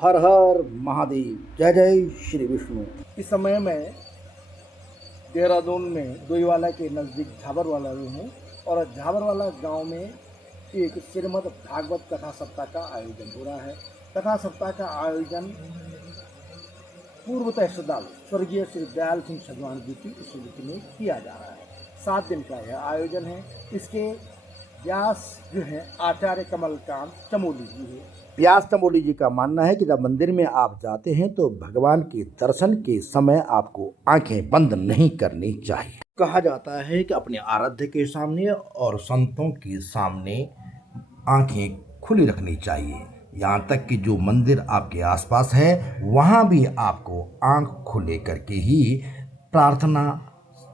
हर हर महादेव, जय जय श्री विष्णु। इस समय मैं देहरादून में डोईवाला के नज़दीक झाबरवाला में हूँ और झाबरवाला गांव में एक श्रीमद् भागवत कथा सप्ताह का आयोजन हो रहा है। कथा सप्ताह का आयोजन पूर्वतः श्रद्धालु स्वर्गीय श्री दयाल सिंह सजवान जी की स्मृति में किया जा रहा है। 7 दिन का यह आयोजन है। इसके व्यास जो है आचार्य कमलकांत चमोली जी है। व्यास चमोली जी का मानना है कि जब मंदिर में आप जाते हैं तो भगवान के दर्शन के समय आपको आंखें बंद नहीं करनी चाहिए। कहा जाता है कि अपने आराध्य के सामने और संतों के सामने आंखें खुली रखनी चाहिए। यहाँ तक कि जो मंदिर आपके आसपास है वहाँ भी आपको आंख खुले करके ही प्रार्थना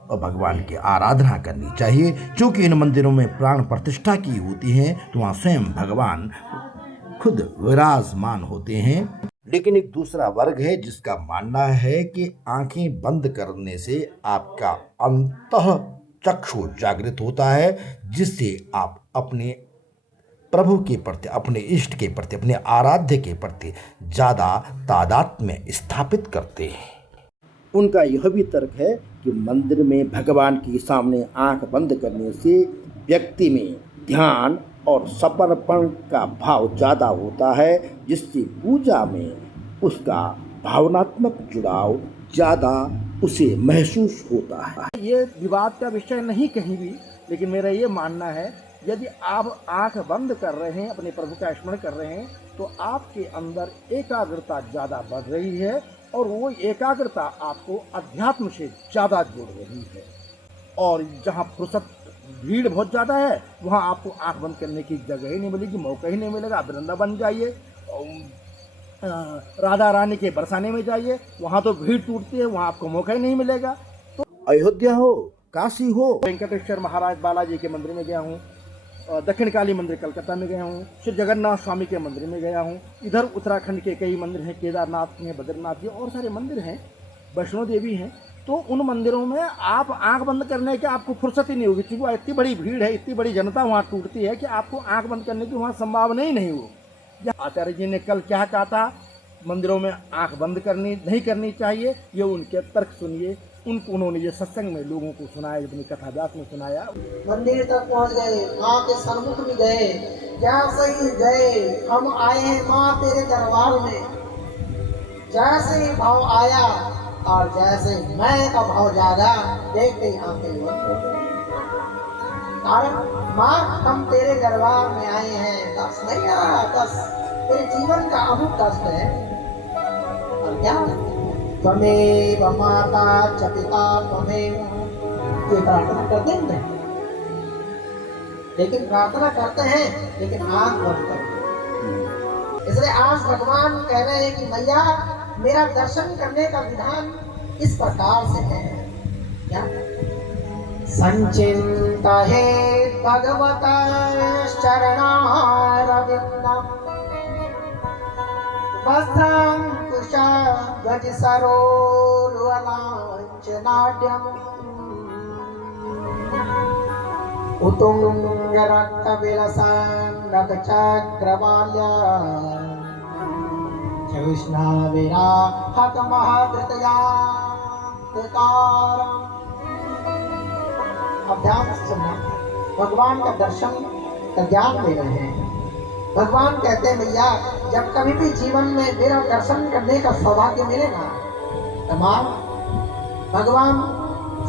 और भगवान की आराधना करनी चाहिए। क्योंकि इन मंदिरों में प्राण प्रतिष्ठा की होती है तो वहाँ स्वयं भगवान खुद विराजमान होते हैं। लेकिन एक दूसरा वर्ग है जिसका मानना है कि आंखें बंद करने से आपका अंतः चक्षु जागृत होता है, जिससे आप अपने प्रभु के प्रति, अपने इष्ट के प्रति, अपने आराध्य के प्रति ज़्यादा तादाद में स्थापित करते हैं। उनका यह भी तर्क है कि मंदिर में भगवान के सामने आंख बंद करने से व्यक्ति में ध्यान और समर्पण का भाव ज़्यादा होता है, जिससे पूजा में उसका भावनात्मक जुड़ाव ज़्यादा उसे महसूस होता है। ये विवाद का विषय नहीं कहीं भी, लेकिन मेरा ये मानना है यदि आप आंख बंद कर रहे हैं, अपने प्रभु का स्मरण कर रहे हैं, तो आपके अंदर एकाग्रता ज़्यादा बढ़ रही है और वो एकाग्रता आपको अध्यात्म से ज़्यादा जोड़ रही है। और जहाँ फुर्सत भीड़ बहुत ज़्यादा है वहाँ आपको आंख बंद करने की जगह ही नहीं मिलेगी, मौका ही नहीं मिलेगा। आप वृंदावन जाइए, राधा रानी के बरसाने में जाइए, वहाँ तो भीड़ टूटती है, वहाँ आपको मौका ही नहीं मिलेगा। तो अयोध्या हो, काशी हो, वेंकटेश्वर महाराज बालाजी के मंदिर में गया हूँ, दक्षिण काली मंदिर कलकत्ता में गया हूँ, श्री जगन्नाथ स्वामी के मंदिर में गया हूँ। इधर उत्तराखंड के कई मंदिर हैं, केदारनाथ में, बद्रीनाथ जी और सारे मंदिर हैं, वैष्णो देवी हैं। तो उन मंदिरों में आप आंख बंद करने की आपको फुर्सत ही नहीं होगी, क्योंकि इतनी बड़ी भीड़ है, इतनी बड़ी जनता वहाँ टूटती है कि आपको आंख बंद करने की वहाँ संभावना ही नहीं हो। आचार्य जी ने कल क्या कहा था, मंदिरों में आंख बंद नहीं करनी चाहिए, ये उनके तर्क सुनिए। उन्होंने ये सत्संग में लोगों को सुनाया, अपनी कथा व्यास में सुनाया। मंदिर तक पहुंच गए, माँ के सन्मुख भी गए, जैसे ही गए हम आए हैं माँ तेरे दरबार में। जैसे ही भाव आया और जैसे मैं का भाव जागा, देखते ही आंखें बंद हो गई। कारण माँ हम तेरे दरबार में आए हैं, बस नहीं आ रहा, बस तेरे जीवन का अमुक कष्ट है। और क्या त्वमेव माता च पिता त्वमेव, ये प्रार्थना करते हैं, लेकिन प्रार्थना करते हैं लेकिन आंख बंद करते। इसलिए आज भगवान कह रहे हैं कि मैया मेरा दर्शन करने का विधान इस प्रकार से है। क्या संचिंता है भगवता चरणारविंदम वस्त्रं कुशा गज सरोरुलांचनाट्यम उतुंग रक्त विलसन रक्तचक्रवाल्या कृष्णा विराहत महाधृतया अब ध्यान से सुनना, भगवान का दर्शन का ज्ञान दे रहे हैं। भगवान कहते हैं भैया जब कभी भी जीवन में मेरा दर्शन करने का सौभाग्य मिलेगा, तमाम भगवान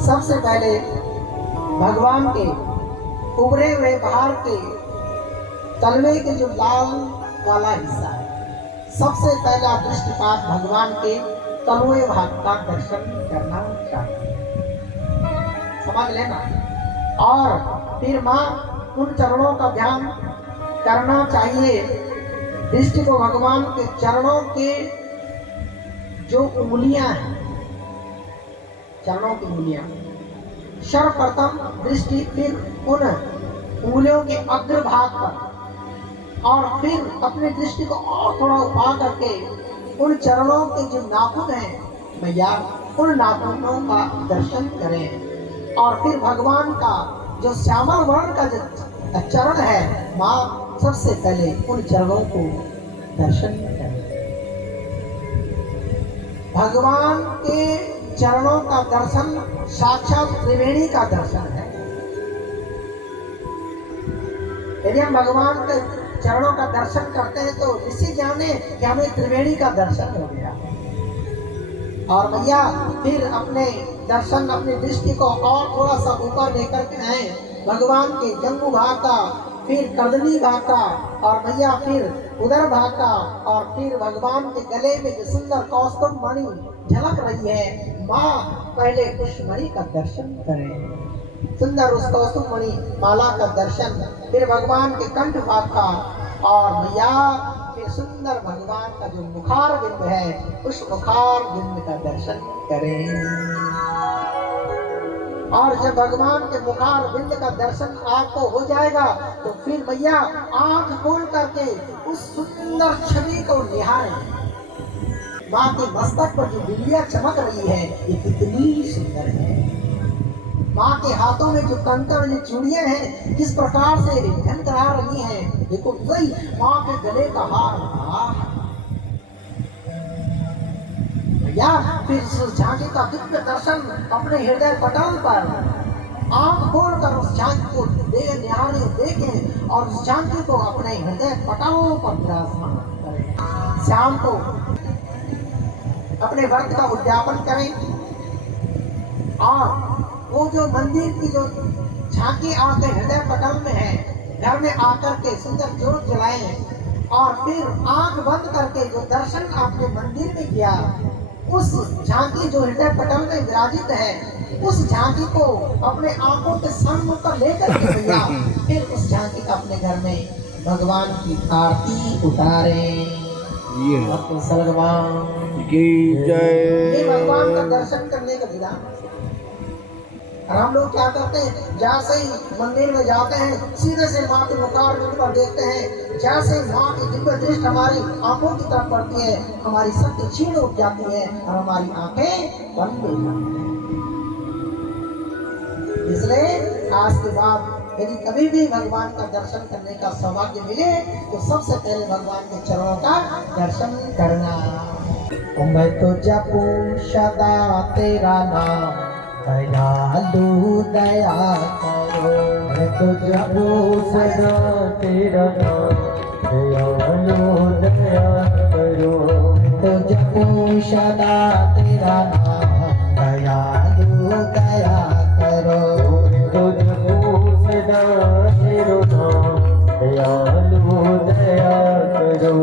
सबसे पहले भगवान के उभरे हुए बाहर के तलवे के जो लाल वाला हिस्सा है, सबसे पहला दृष्टिपात भगवान के तलवे भाग का दर्शन करना चाहिए, समझ लेना। और फिर माँ उन चरणों का ध्यान करना चाहिए। दृष्टि को भगवान के चरणों के जो उंगलियां हैं, चरणों की उंगलियां, सर्वप्रथम दृष्टि फिर उन उंगलियों के अग्रभाग पर, और फिर अपनी दृष्टि को और थोड़ा उपा करके उन चरणों के जो नाखून हैं भैया, उन नाखूनों का दर्शन करें। और फिर भगवान का जो श्यामल वर्ण का जो चरण है, माँ सबसे पहले उन चरणों को दर्शन करें। भगवान के चरणों का दर्शन साक्षात त्रिवेणी का दर्शन है। यदि हम भगवान के चरणों का दर्शन करते हैं तो इसी जाने कि हमें त्रिवेणी का दर्शन हो गया। और भैया फिर अपने दर्शन, अपनी दृष्टि को और थोड़ा सा ऊपर लेकर के आए भगवान के जंगू भाग का, फिर कर्दनी भाग का, और भैया फिर उदर भाग का, और फिर भगवान के गले में जो सुंदर कौस्तुभ मणि झलक रही है, माँ पहले उस मणि का दर्शन करें, सुंदर उस कौस्तुभ मणि माला का दर्शन, फिर भगवान के कंठ भाग का, और भैया फिर सुंदर भगवान का जो मुखार बिंब है उस मुखार बिंब का दर्शन करें। और जब भगवान के मुखार बिंब का दर्शन आपको हो जाएगा तो फिर भैया आंख खोल करके उस सुंदर छवि को निहारें। माँ के मस्तक पर जो बिंदिया चमक रही है ये कितनी सुंदर है। माँ के हाथों में जो कंकड़, जो चूड़ियां हैं किस प्रकार से झनकरा रही हैं, देखो वही माँ के गले का हार। या फिर उस झांकी का दिव्य दर्शन अपने हृदय पटल पर आंख खोल कर उस झांकी को निहारें, देखें, और उस झांकी को अपने हृदय पटल पर विराजमान करें। शाम को अपने व्रत का उद्यापन करें, और वो जो मंदिर की जो झांकी आपके हृदय पटल में है, घर में आकर के सुंदर जोत जलाएं, और फिर आंख बंद करके जो दर्शन आपने मंदिर में किया, उस झांकी जो हृदय पटल में विराजित है, उस झांकी को अपने आंखों के सम्मुख पर लेकर के भैया फिर उस झांकी का अपने घर में भगवान की आरती उतारें। ये भगवान का दर्शन करने का विधान। और हम लोग क्या करते हैं, जैसे ही मंदिर में जाते हैं सीधे से माँ के मुखार बिंब पर देखते हैं, जैसे माँ की दिव्य दृष्टि हमारी आंखों की तरफ पड़ती है, हमारी शक्ति क्षीण हो जाती है और हमारी आंखें बंद हो जाती हैं। इसलिए आज के बाद यदि कभी भी भगवान का दर्शन करने का सौभाग्य मिले तो सबसे पहले भगवान के चरणों का दर्शन करना। मैं तो जपूं सदा तेरा नाम, दयालु दया करो। मैं तो जपूं सदा तेरा नाम, दयालु दया करो। तो जपूं सदा तेरा नाम, दयालु दया करो। तो जपूं सदा तेरा नाम, दयालु दया करो।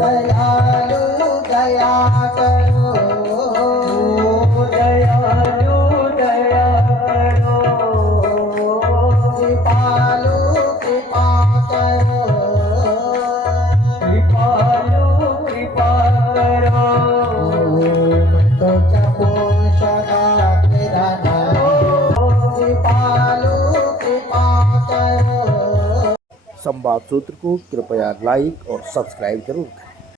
दयालु दया करो, दयालु दया करो। कृपालु कृपा करो, कृपालु कृपा करो। तो जपूं सदा तेरा नाम, कृपालु कृपा करो। संवाद सूत्र को कृपया लाइक और सब्सक्राइब जरूर करें।